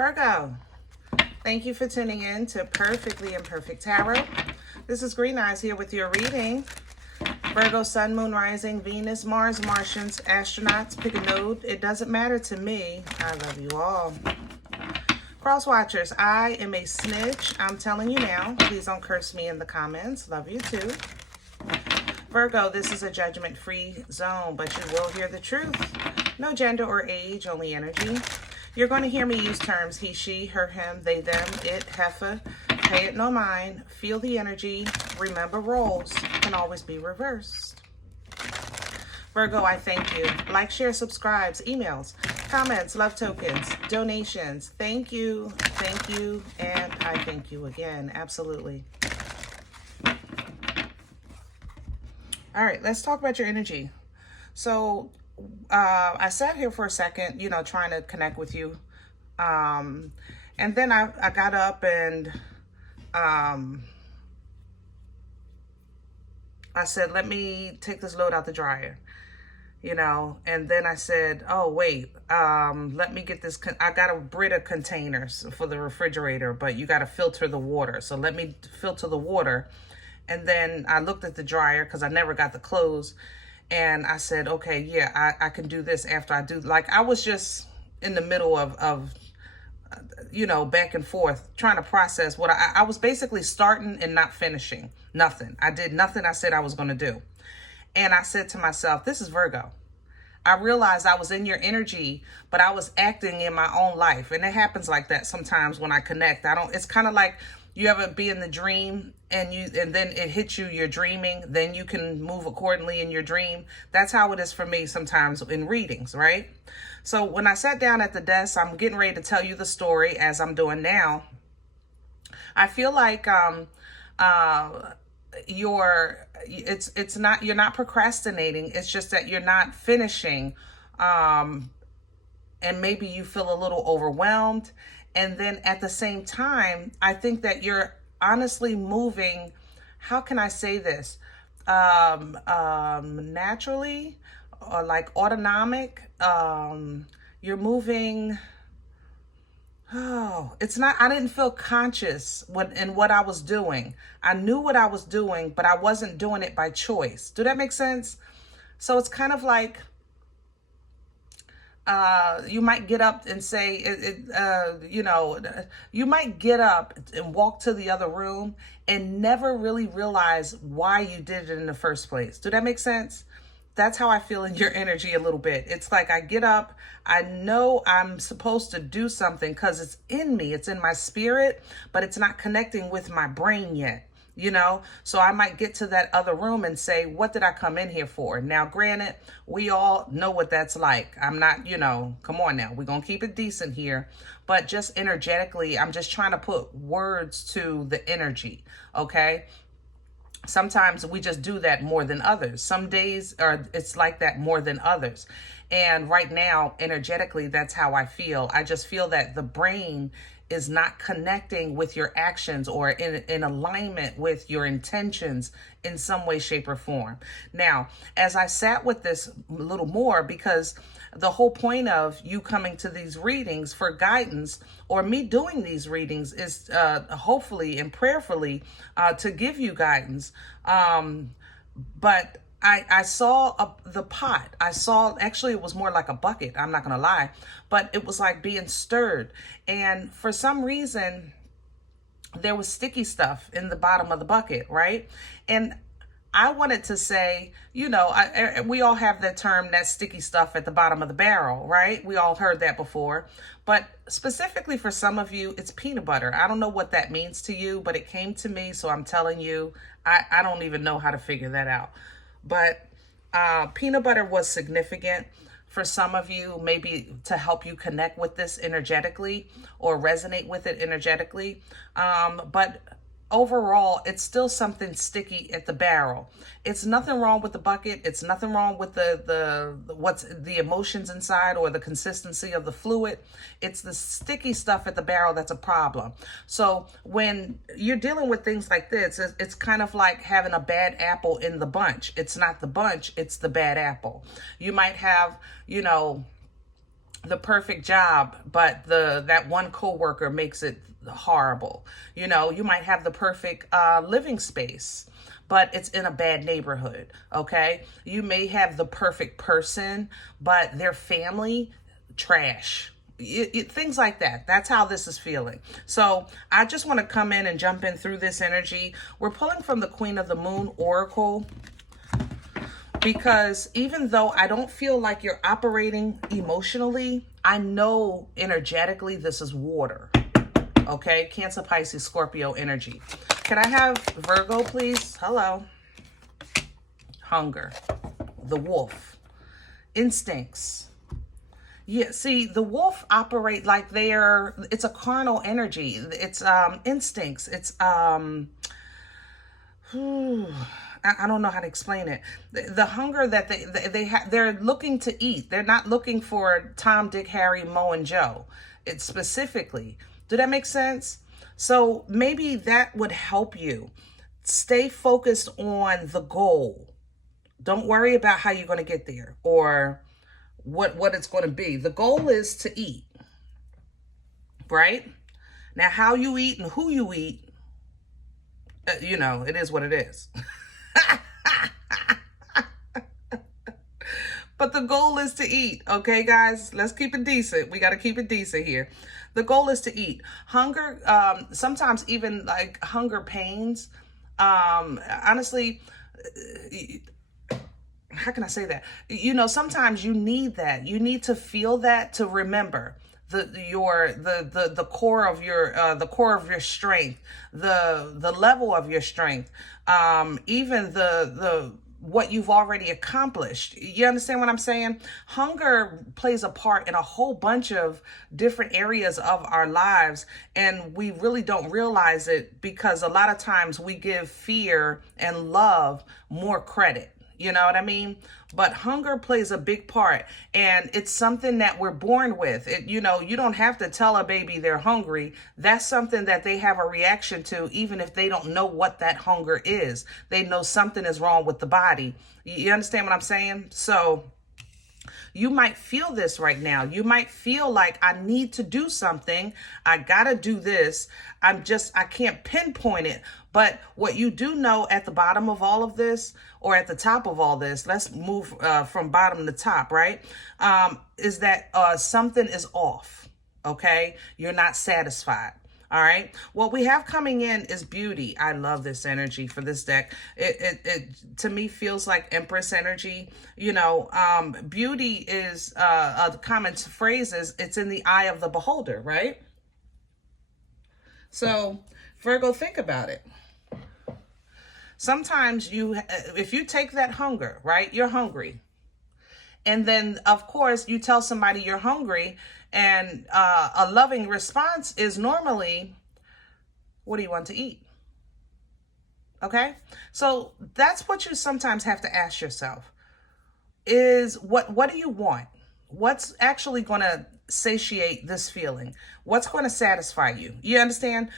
Virgo, thank you for tuning in to Perfectly Imperfect Tarot. This is Green Eyes here with your reading. Virgo, Sun, Moon, Rising, Venus, Mars, Martians, astronauts, pick a node. It doesn't matter to me. I love you all. Cross watchers, I am a snitch. I'm telling you now. Please don't curse me in the comments. Love you too. Virgo, this is a judgment-free zone, but you will hear the truth. No gender or age, only energy. You're going to hear me use terms he, she, her, him, they, them, it, heifer. Pay it no mind. Feel the energy. Remember, roles can always be reversed. Virgo, I thank you. Like, share, subscribes, emails, comments, love tokens, donations. Thank you, and I thank you again. Absolutely. All right, let's talk about your energy. So I sat here for a second, trying to connect with you. And then I got up and I said, let me take this load out the dryer, and then I said, oh, wait, let me get this. I got a Brita containers for the refrigerator, but you got to filter the water. So let me filter the water. And then I looked at the dryer because I never got the clothes. And I said, okay, yeah, I can do this after I do. Like, I was just in the middle of back and forth, trying to process what I was basically starting and not finishing. Nothing. I did nothing I said I was going to do. And I said to myself, this is Virgo. I realized I was in your energy, but I was acting in my own life. And it happens like that sometimes when I connect. It's kind of like you ever be in the dream and then it hits you, you're dreaming, then you can move accordingly in your dream. That's how it is for me sometimes in readings, right? So when I sat down at the desk, I'm getting ready to tell you the story as I'm doing now. I feel like you're not procrastinating. It's just that you're not finishing. And maybe you feel a little overwhelmed. And then at the same time, I think that you're honestly moving, how can I say this? Naturally, or like autonomic. You're moving. Oh, it's not, I didn't feel conscious in what I was doing. I knew what I was doing, but I wasn't doing it by choice. Do that make sense? So it's kind of like, you might get up and say, you might get up and walk to the other room and never really realize why you did it in the first place. Do that make sense? That's how I feel in your energy a little bit. It's like I get up, I know I'm supposed to do something because it's in me, it's in my spirit, but it's not connecting with my brain yet. So I might get to that other room and say, what did I come in here for? Now, granted, we all know what that's like. I'm not, come on now, we're going to keep it decent here. But just energetically, I'm just trying to put words to the energy, okay? Sometimes we just do that more than others. Some days it's like that more than others. And right now, energetically, that's how I feel. I just feel that the brain is not connecting with your actions or in alignment with your intentions in some way, shape, or form. Now, as I sat with this a little more, because the whole point of you coming to these readings for guidance, or me doing these readings, is hopefully and prayerfully to give you guidance. But I saw the pot. I saw, actually, it was more like a bucket. I'm not going to lie, but it was like being stirred. And for some reason, there was sticky stuff in the bottom of the bucket, right? And I wanted to say, we all have that term, that sticky stuff at the bottom of the barrel, right? We all heard that before. But specifically for some of you, it's peanut butter. I don't know what that means to you, but it came to me. So I'm telling you, I don't even know how to figure that out. But peanut butter was significant for some of you, maybe to help you connect with this energetically or resonate with it energetically. But overall, it's still something sticky at the barrel. It's nothing wrong with the bucket. It's nothing wrong with what's the emotions inside or the consistency of the fluid. It's the sticky stuff at the barrel that's a problem. So when you're dealing with things like this, it's kind of like having a bad apple in the bunch. It's not the bunch, it's the bad apple. You might have, the perfect job, but that one coworker makes it horrible. You know, you might have the perfect living space, but it's in a bad neighborhood. Okay, you may have the perfect person, but their family trash. Things like that. That's how this is feeling. So I just want to come in and jump in through this energy. We're pulling from the Queen of the Moon Oracle, because even though I don't feel like you're operating emotionally, I know energetically this is water. Okay, Cancer, Pisces, Scorpio energy. Can I have Virgo, please? Hello. Hunger. The wolf. Instincts. Yeah, see, the wolf operate like it's a carnal energy. It's instincts. It's I don't know how to explain it. The hunger that they have, they're looking to eat. They're not looking for Tom, Dick, Harry, Mo, and Joe. It's specifically. Do that make sense? So maybe that would help you. Stay focused on the goal. Don't worry about how you're going to get there or what it's going to be. The goal is to eat, right? Now, how you eat and who you eat, you know, it is what it is. But the goal is to eat. Okay, guys, let's keep it decent. We got to keep it decent here. The goal is to eat. Hunger, sometimes even like hunger pains. Honestly, how can I say that? You know, sometimes you need that. You need to feel that to remember the core of your strength, the level of your strength, even the what you've already accomplished. You understand what I'm saying? Hunger plays a part in a whole bunch of different areas of our lives, and we really don't realize it because a lot of times we give fear and love more credit. You know what I mean? But hunger plays a big part, and it's something that we're born with. You know, you don't have to tell a baby they're hungry. That's something that they have a reaction to, even if they don't know what that hunger is. They know something is wrong with the body. You understand what I'm saying? So you might feel this right now. You might feel like, I need to do something. I gotta do this. I can't pinpoint it. But what you do know at the bottom of all of this, or at the top of all this, let's move from bottom to top, right? Is that something is off, okay? You're not satisfied. All right. What we have coming in is beauty. I love this energy for this deck. It to me feels like Empress energy. You know, beauty is a common phrase is it's in the eye of the beholder, right? So Virgo, think about it. Sometimes if you take that hunger, right? You're hungry. And then, of course, you tell somebody you're hungry, and a loving response is normally, what do you want to eat? Okay? So that's what you sometimes have to ask yourself is, what do you want? What's actually going to satiate this feeling? What's going to satisfy you? You understand?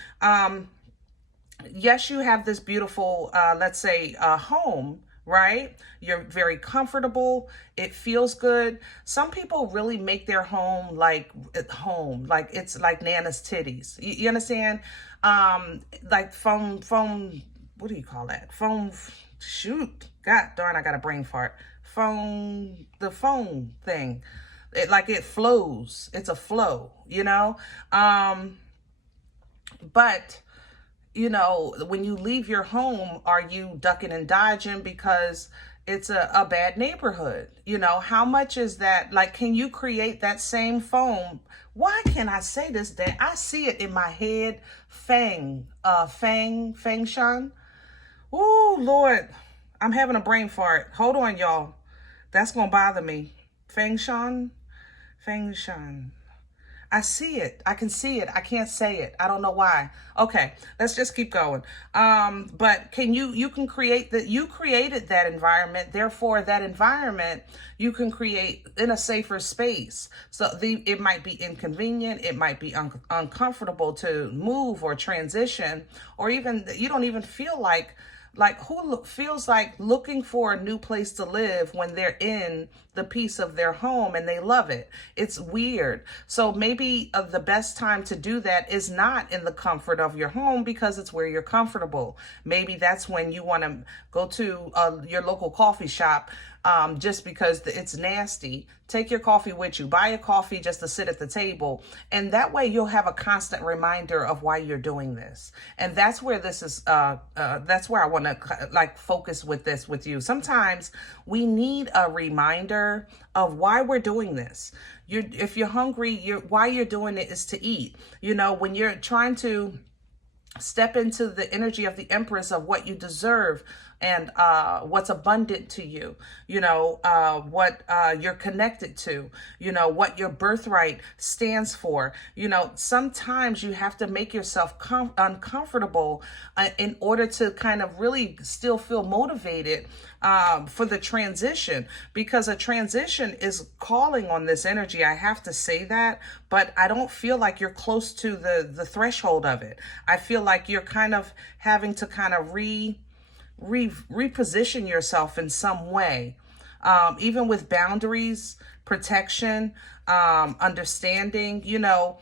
Yes, you have this beautiful, let's say, home, right? You're very comfortable. It feels good. Some people really make their home like it's like Nana's titties. You understand? Like foam, what do you call that? Foam, shoot. God darn, I got a brain fart. The foam thing. It flows. It's a flow, you know? But you know, when you leave your home, are you ducking and dodging because it's a bad neighborhood? You know, how much is that? Like, can you create that same foam? Why can I say this, Dan? I see it in my head. Feng Shan. Oh, Lord, I'm having a brain fart. Hold on, y'all. That's going to bother me. Feng Shan. I see it. I can see it. I can't say it. I don't know why. Okay, let's just keep going. But you can create that. You created that environment. Therefore, that environment you can create in a safer space. So it might be inconvenient. It might be uncomfortable to move or transition, or even you don't even feel like who feels like looking for a new place to live when they're in the peace of their home and they love it. It's weird. So maybe the best time to do that is not in the comfort of your home, because it's where you're comfortable. Maybe that's when you want to go to your local coffee shop just because it's nasty. Take your coffee with you. Buy a coffee just to sit at the table. And that way you'll have a constant reminder of why you're doing this. And that's where this is, that's where I want to like focus with this with you. Sometimes we need a reminder of why we're doing this. If you're hungry, why you're doing it is to eat. You know, when you're trying to step into the energy of the Empress of what you deserve and what's abundant to you, you know, what you're connected to, you know, what your birthright stands for. You know, sometimes you have to make yourself uncomfortable in order to kind of really still feel motivated for the transition, because a transition is calling on this energy. I have to say that, but I don't feel like you're close to the threshold of it. I feel like you're kind of having to kind of reposition yourself in some way, even with boundaries, protection, understanding, you know,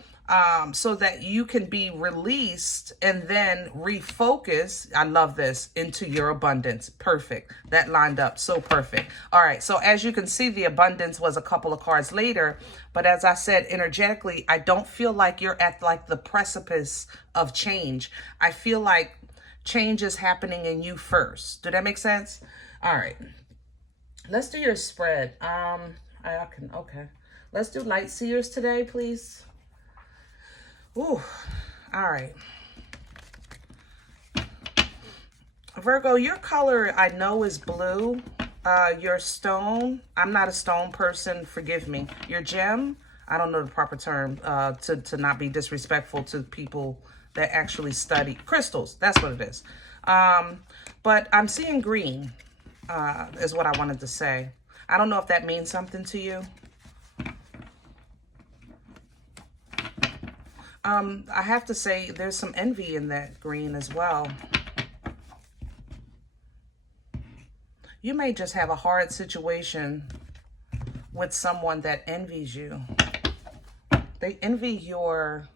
so that you can be released and then refocus. I love this, into your abundance. Perfect. That lined up so perfect. All right. So as you can see, the abundance was a couple of cards later, but as I said, energetically, I don't feel like you're at like the precipice of change. I feel like change is happening in you first. Did that make sense? All right. Let's do your spread. Okay. Let's do light seers today, please. Ooh. All right. Virgo, your color I know is blue. Your stone, I'm not a stone person, forgive me. Your gem, I don't know the proper term to not be disrespectful to people that actually study crystals. That's what it is. But I'm seeing green, is what I wanted to say. I don't know if that means something to you. I have to say there's some envy in that green as well. You may just have a hard situation with someone that envies you. They envy your...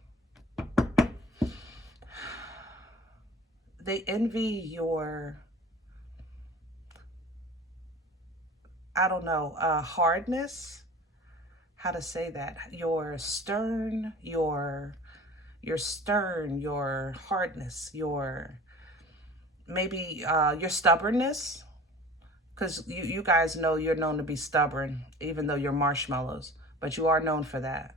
I don't know, hardness, how to say that, your hardness, maybe your stubbornness, because you guys know you're known to be stubborn, even though you're marshmallows, but you are known for that.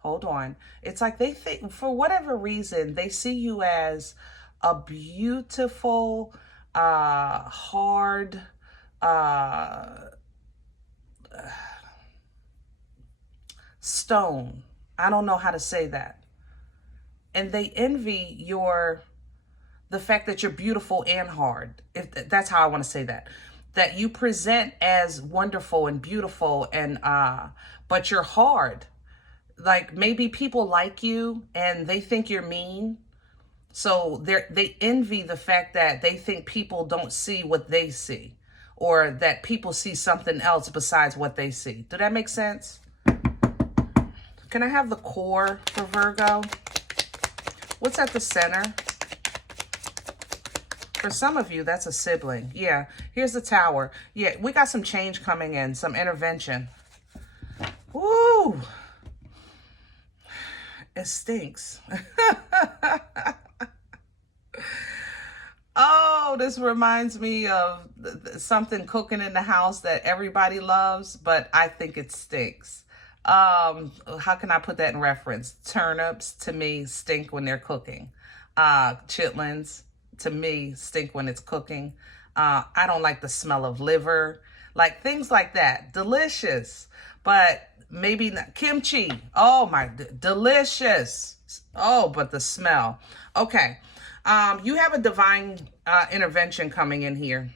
Hold on. It's like they think, for whatever reason, they see you as a beautiful, hard, stone. I don't know how to say that. And they envy the fact that you're beautiful and hard. If that's how I want to say that. That you present as wonderful and beautiful and, but you're hard. Like maybe people like you and they think you're mean. So they envy the fact that they think people don't see what they see, or that people see something else besides what they see. Did that make sense? Can I have the core for Virgo? What's at the center? For some of you, that's a sibling. Yeah, here's the Tower. Yeah, we got some change coming in, some intervention. Woo! It stinks. Oh, this reminds me of something cooking in the house that everybody loves, but I think it stinks. How can I put that in reference? Turnips, to me, stink when they're cooking. Chitlins, to me, stink when it's cooking. I don't like the smell of liver. Like things like that. Delicious, but maybe not. Kimchi. Oh my, delicious. Oh, but the smell. Okay. You have a divine intervention coming in here.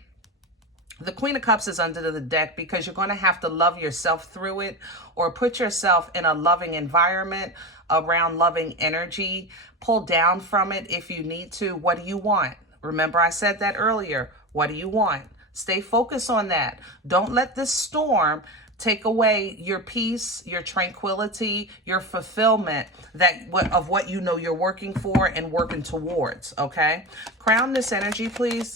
The Queen of Cups is under the deck because you're going to have to love yourself through it, or put yourself in a loving environment around loving energy. Pull down from it if you need to. What do you want? Remember, I said that earlier. What do you want? Stay focused on that. Don't let this storm take away your peace, your tranquility, your fulfillment of what you know you're working for and working towards, okay? Crown this energy, please.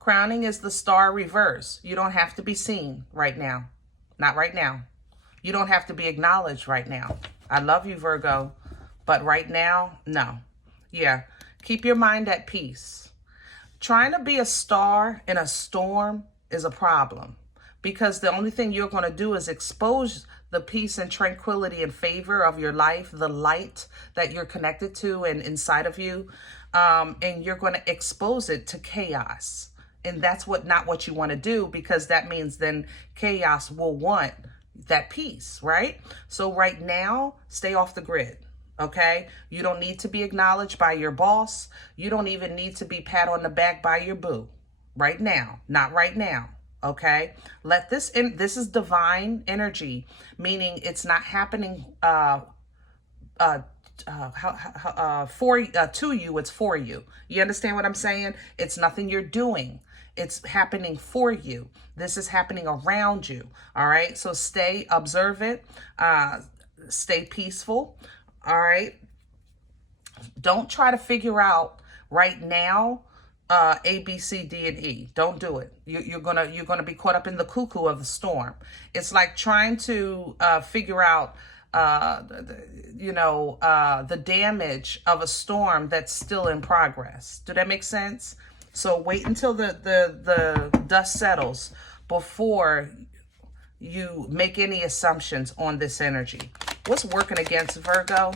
Crowning is the star reverse. You don't have to be seen right now. Not right now. You don't have to be acknowledged right now. I love you, Virgo, but right now, no. Yeah, keep your mind at peace. Trying to be a star in a storm is a problem, because the only thing you're going to do is expose the peace and tranquility and favor of your life, the light that you're connected to and inside of you, and you're going to expose it to chaos. And that's not what you want to do, because that means then chaos will want that peace, right? So right now, stay off the grid. Okay, you don't need to be acknowledged by your boss. You don't even need to be pat on the back by your boo right now. Not right now. Okay, let this in. This is divine energy, meaning it's not happening to you. It's for you. You understand what I'm saying? It's nothing you're doing. It's happening for you. This is happening around you. All right. So stay observant. Stay peaceful. All right. Don't try to figure out right now A, B, C, D, and E. Don't do it. You're gonna be caught up in the cuckoo of the storm. It's like trying to figure out the damage of a storm that's still in progress. Do that make sense? So wait until the dust settles before you make any assumptions on this energy. What's working against Virgo?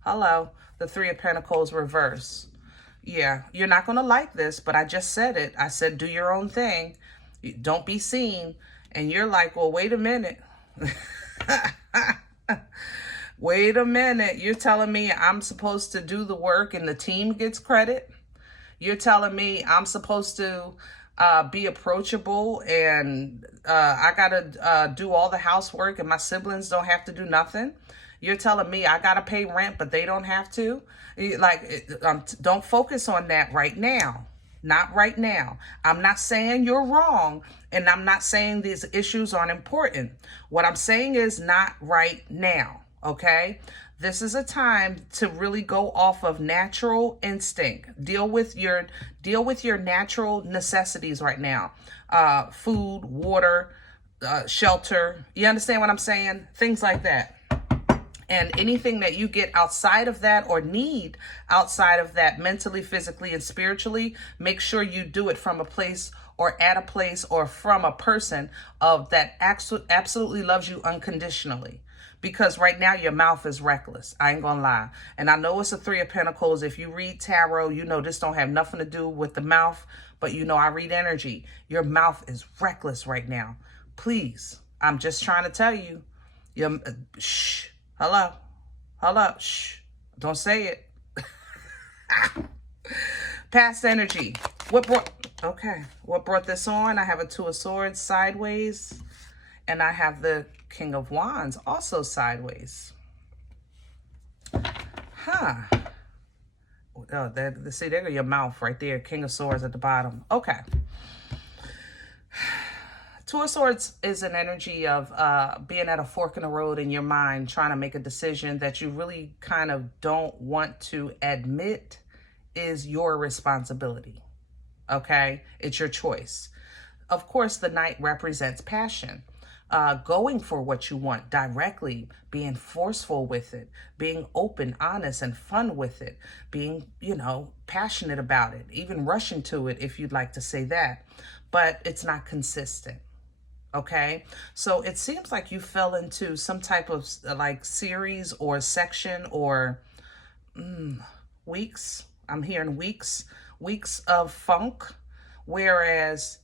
Hello, the Three of Pentacles reverse. Yeah, you're not going to like this, but I just said it. I said, do your own thing. Don't be seen. And you're like, well, wait a minute. Wait a minute. You're telling me I'm supposed to do the work and the team gets credit? You're telling me I'm supposed to be approachable and I got to do all the housework and my siblings don't have to do nothing? You're telling me I got to pay rent, but they don't have to? Don't focus on that right now. Not right now. I'm not saying you're wrong, and I'm not saying these issues aren't important. What I'm saying is not right now, okay? This is a time to really go off of natural instinct. Deal with your natural necessities right now. Food, water, shelter. You understand what I'm saying? Things like that. And anything that you get outside of that or need outside of that mentally, physically, and spiritually, make sure you do it from a place or at a place or from a person of that absolutely loves you unconditionally. Because right now your mouth is reckless. I ain't gonna lie. And I know it's a Three of Pentacles. If you read tarot, you know this don't have nothing to do with the mouth, but you know I read energy. Your mouth is reckless right now. Please, I'm just trying to tell you. Shh. Hello, shh, don't say it. Past energy. What brought this on? I have a Two of Swords sideways, and I have the King of Wands also sideways. Oh, see, there go your mouth right there. King of Swords at the bottom. Okay. Two of Swords is an energy of being at a fork in the road in your mind, trying to make a decision that you really kind of don't want to admit is your responsibility. Okay? It's your choice. Of course, the Knight represents passion. Going for what you want directly, being forceful with it, being open, honest, and fun with it, being, passionate about it, even rushing to it if you'd like to say that. But it's not consistent. Okay, so it seems like you fell into some type of series or section or weeks. I'm hearing weeks of funk, whereas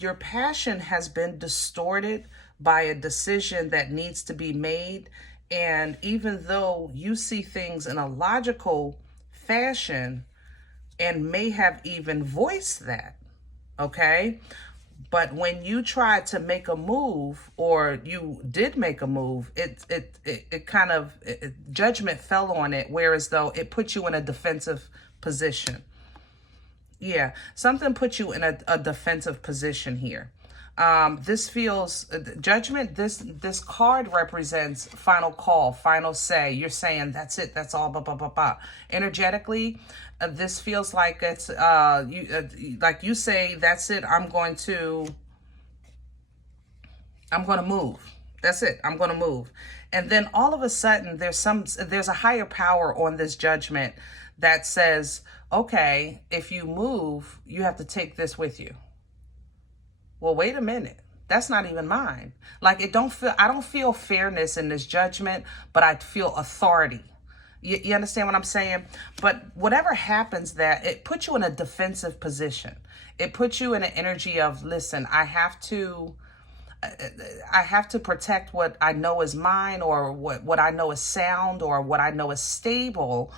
your passion has been distorted by a decision that needs to be made. And even though you see things in a logical fashion and may have even voiced that, okay? But when you tried to make a move, or you did make a move, it kind of judgment fell on it, whereas though it put you in a defensive position. Yeah, something puts you in a defensive position here. This feels judgment. This card represents final call, final say. You're saying that's it. That's all. Blah blah blah blah. Energetically, this feels like it's like you say that's it. I'm going to move. That's it. I'm going to move. And then all of a sudden there's a higher power on this judgment that says, okay, if you move, you have to take this with you. Well, wait a minute. That's not even mine. Like I don't feel fairness in this judgment, but I feel authority. You understand what I'm saying? But whatever happens, that it puts you in a defensive position. It puts you in an energy of, listen, I have to protect what I know is mine, or what I know is sound, or what I know is stable.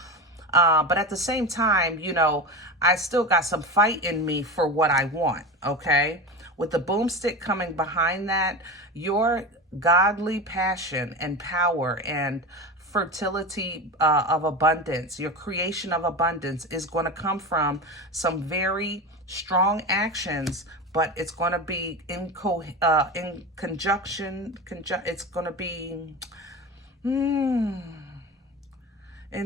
But at the same time, you know, I still got some fight in me for what I want, okay? With the boomstick coming behind that, your godly passion and power and fertility of abundance, your creation of abundance is going to come from some very strong actions, but it's going to be in conjunction, it's going to be in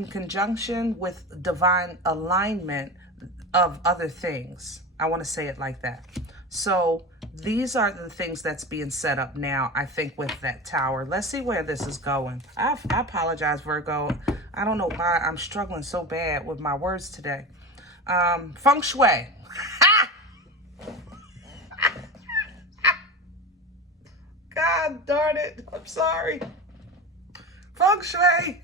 conjunction with divine alignment of other things. I want to say it like that. So these are the things that's being set up now, I think, with that tower. Let's see where this is going. I apologize, Virgo. I don't know why I'm struggling so bad with my words today. Feng Shui. God darn it. I'm sorry. Feng Shui.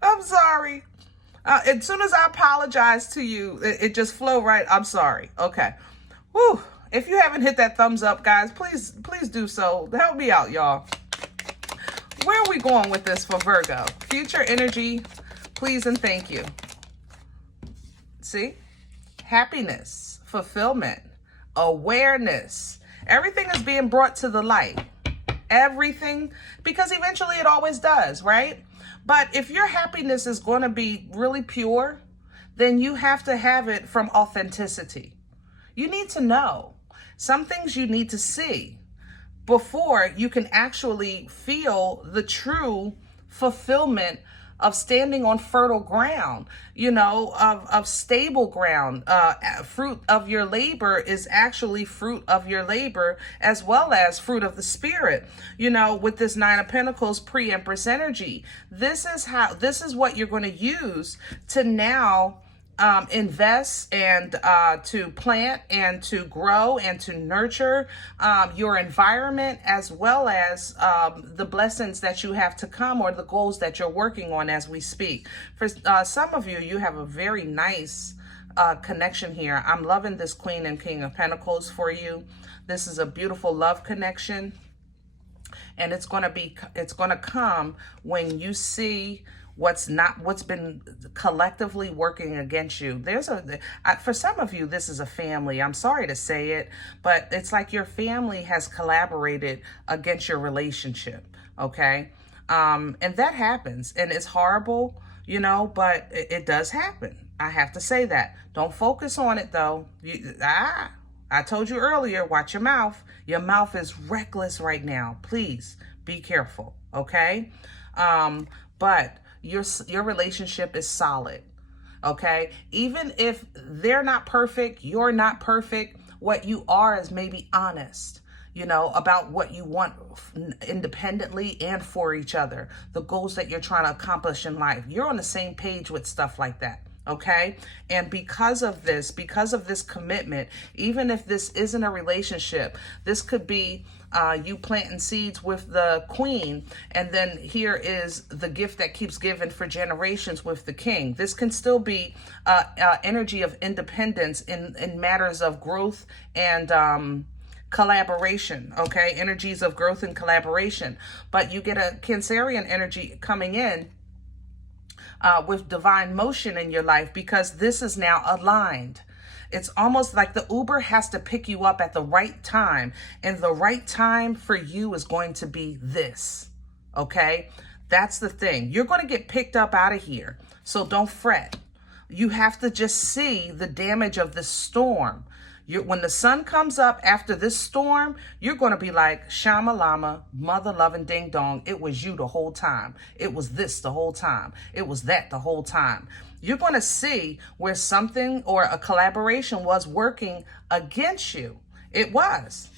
I'm sorry. As soon as I apologize to you, it just flowed right. I'm sorry. Okay. Whew. If you haven't hit that thumbs up, guys, please do so. Help me out, y'all. Where are we going with this for Virgo? Future energy, please and thank you. See? Happiness, fulfillment, awareness. Everything is being brought to the light. Everything, because eventually it always does, right? But if your happiness is going to be really pure, then you have to have it from authenticity. You need to know. Some things you need to see before you can actually feel the true fulfillment of standing on fertile ground, you know, of stable ground. Fruit of your labor is actually fruit of your labor, as well as fruit of the spirit, you know, with this Nine of Pentacles pre-Empress energy. This is what you're going to use to now invest and to plant and to grow and to nurture your environment, as well as the blessings that you have to come, or the goals that you're working on as we speak. For some of you, you have a very nice connection here. I'm loving this Queen and King of Pentacles for you. This is a beautiful love connection, and it's going to come when you see what's been collectively working against you. For some of you, this is a family. I'm sorry to say it, but it's like your family has collaborated against your relationship. Okay. And that happens, and it's horrible, you know, but it does happen. I have to say that. Don't focus on it though. I told you earlier, watch your mouth. Your mouth is reckless right now. Please be careful. Okay. But your relationship is solid, okay? Even if they're not perfect, you're not perfect, what you are is maybe honest, you know, about what you want independently and for each other, the goals that you're trying to accomplish in life. You're on the same page with stuff like that, okay? And because of this commitment, even if this isn't a relationship, this could be you planting seeds with the Queen, and then here is the gift that keeps giving for generations with the King. This can still be energy of independence in matters of growth and collaboration, okay? Energies of growth and collaboration. But you get a Cancerian energy coming in with divine motion in your life, because this is now aligned. It's almost like the Uber has to pick you up at the right time, and the right time for you is going to be this, okay? That's the thing. You're going to get picked up out of here. So don't fret. You have to just see the damage of the storm. When the sun comes up after this storm, you're going to be like, Shama Lama, mother loving ding dong. It was you the whole time. It was this the whole time. It was that the whole time. You're going to see where something or a collaboration was working against you. It was.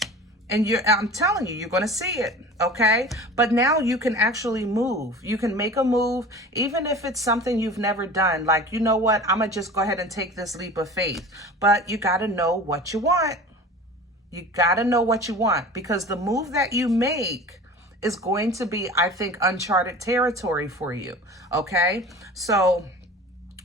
And I'm telling you, you're going to see it, okay? But now you can actually move. You can make a move, even if it's something you've never done. Like, you know what? I'm going to just go ahead and take this leap of faith. But you got to know what you want. You got to know what you want, because the move that you make is going to be, I think, uncharted territory for you, okay? So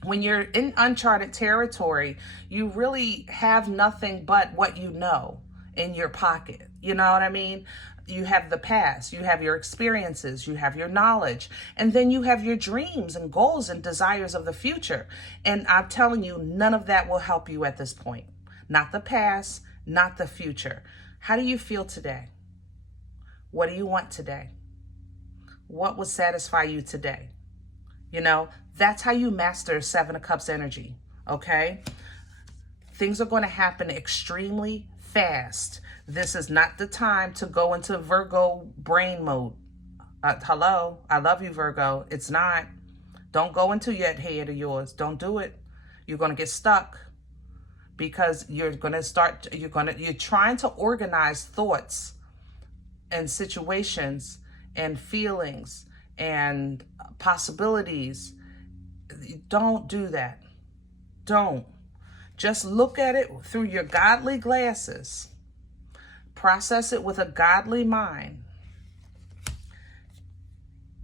when you're in uncharted territory, you really have nothing but what you know in your pocket. You know what I mean? You have the past, you have your experiences, you have your knowledge, and then you have your dreams and goals and desires of the future. And I'm telling you, none of that will help you at this point. Not the past, not the future. How do you feel today? What do you want today? What will satisfy you today? You know, that's how you master Seven of Cups energy, okay? Things are going to happen extremely fast. This is not the time to go into Virgo brain mode. Hello, I love you, Virgo. It's not. Don't go into that head of yours. Don't do it. You're going to get stuck, because you're trying to organize thoughts and situations and feelings and possibilities. Don't do that. Don't. Just look at it through your godly glasses. Process it with a godly mind.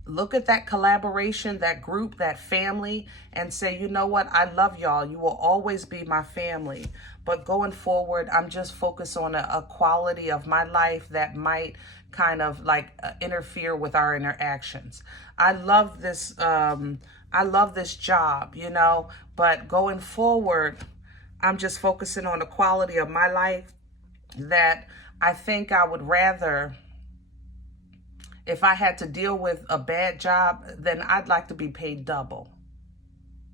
Look at that collaboration, that group, that family, and say, you know what? I love y'all. You will always be my family. But going forward, I'm just focused on a quality of my life that might kind of like interfere with our interactions. I love this job, you know, but going forward, I'm just focusing on the quality of my life that I think I would rather, if I had to deal with a bad job, then I'd like to be paid double.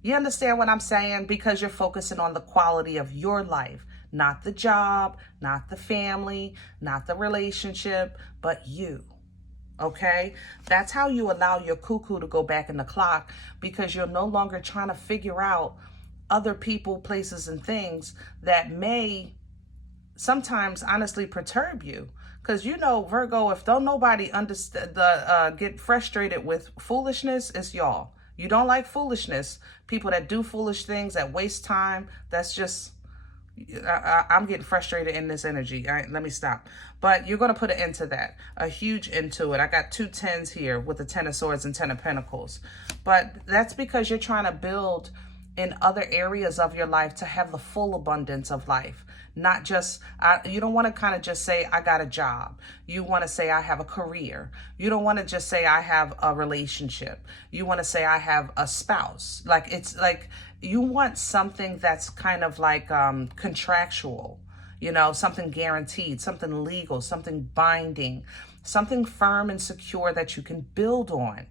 You understand what I'm saying? Because you're focusing on the quality of your life, not the job, not the family, not the relationship, but you. Okay? That's how you allow your cuckoo to go back in the clock, because you're no longer trying to figure out other people, places, and things that may sometimes honestly perturb you. Because you know, Virgo, if don't nobody get frustrated with foolishness, it's y'all. You don't like foolishness. People that do foolish things, that waste time, that's just, I'm getting frustrated in this energy. All right, let me stop. But you're going to put an end to that, a huge end to it. I got 2 10s here with the 10 of Swords and 10 of Pentacles. But that's because you're trying to build in other areas of your life to have the full abundance of life. Not just, you don't want to kind of just say, I got a job. You want to say, I have a career. You don't want to just say, I have a relationship. You want to say, I have a spouse. Like, it's like, you want something that's kind of like contractual, you know, something guaranteed, something legal, something binding, something firm and secure that you can build on,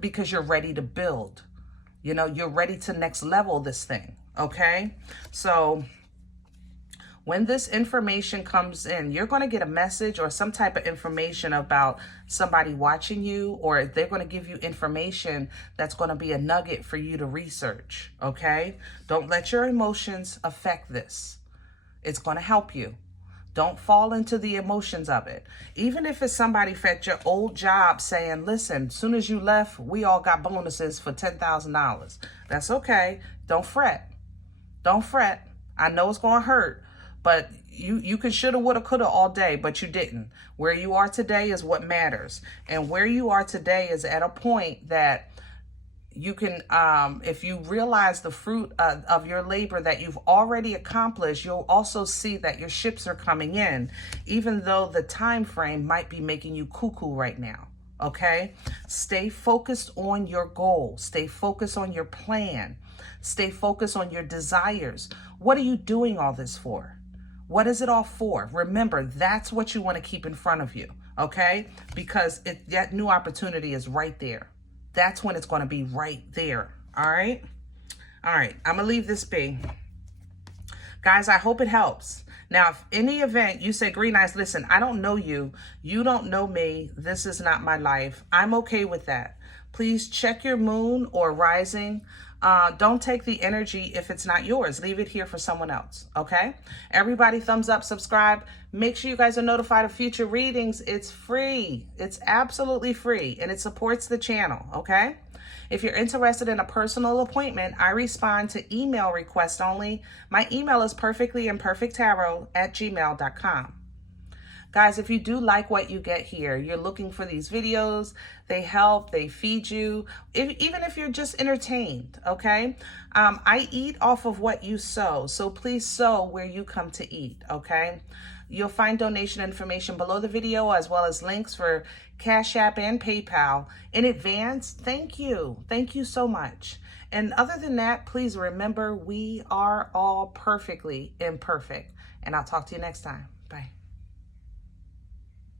because you're ready to build. You know, you're ready to next level this thing, okay? So when this information comes in, you're going to get a message or some type of information about somebody watching you, or they're going to give you information that's going to be a nugget for you to research, okay? Don't let your emotions affect this. It's going to help you. Don't fall into the emotions of it. Even if it's somebody at your old job saying, listen, as soon as you left, we all got bonuses for $10,000. That's okay. Don't fret. Don't fret. I know it's going to hurt, but you could shoulda, woulda, coulda all day, but you didn't. Where you are today is what matters. And where you are today is at a point that you can, if you realize the fruit of your labor that you've already accomplished, you'll also see that your ships are coming in, even though the time frame might be making you cuckoo right now. Okay? Stay focused on your goal. Stay focused on your plan. Stay focused on your desires. What are you doing all this for? What is it all for? Remember, that's what you want to keep in front of you. Okay? Because that new opportunity is right there. that's when it's going to be right there. All right. All right. I'm going to leave this be. Guys, I hope it helps. Now, if any event you say, Green Eyes, listen, I don't know you. You don't know me. This is not my life. I'm okay with that. Please check your moon or rising. Don't take the energy if it's not yours. Leave it here for someone else, okay? Everybody thumbs up, subscribe. Make sure you guys are notified of future readings. It's free. It's absolutely free, and it supports the channel, okay? If you're interested in a personal appointment, I respond to email requests only. My email is perfectlyimperfecttarot@gmail.com. Guys, if you do like what you get here, you're looking for these videos, they help, they feed you, even if you're just entertained, okay? I eat off of what you sow, so please sow where you come to eat, okay? You'll find donation information below the video, as well as links for CashApp and PayPal. In advance, thank you. Thank you so much. And other than that, please remember, we are all perfectly imperfect. And I'll talk to you next time. Bye.